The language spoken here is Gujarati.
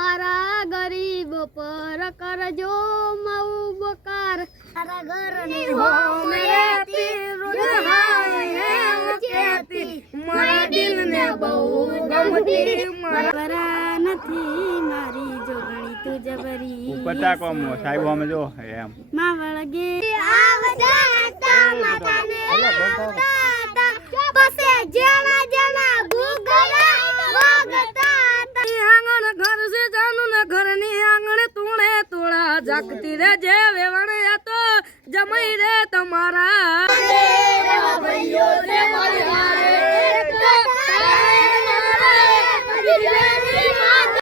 મારા ગરીબ પર કરજો મઉબકાર તારા ઘરની હોમ રહેતી રોજ હાય કેતી મારા દિલને બહુ ગમતી મારા નથી મારી જોગણી તું જબરી પટાકોમાં સાહેબ અમે જો એમ માં વળગે આવતા માતાને બસે જેણા જેણા ભૂગલા વાગતા આંગણ ઘર છે જાનું ને ઘરની આંગણે તુણે તોળા જાગતી રે જે વેવણ તો જમઈ રે તમારા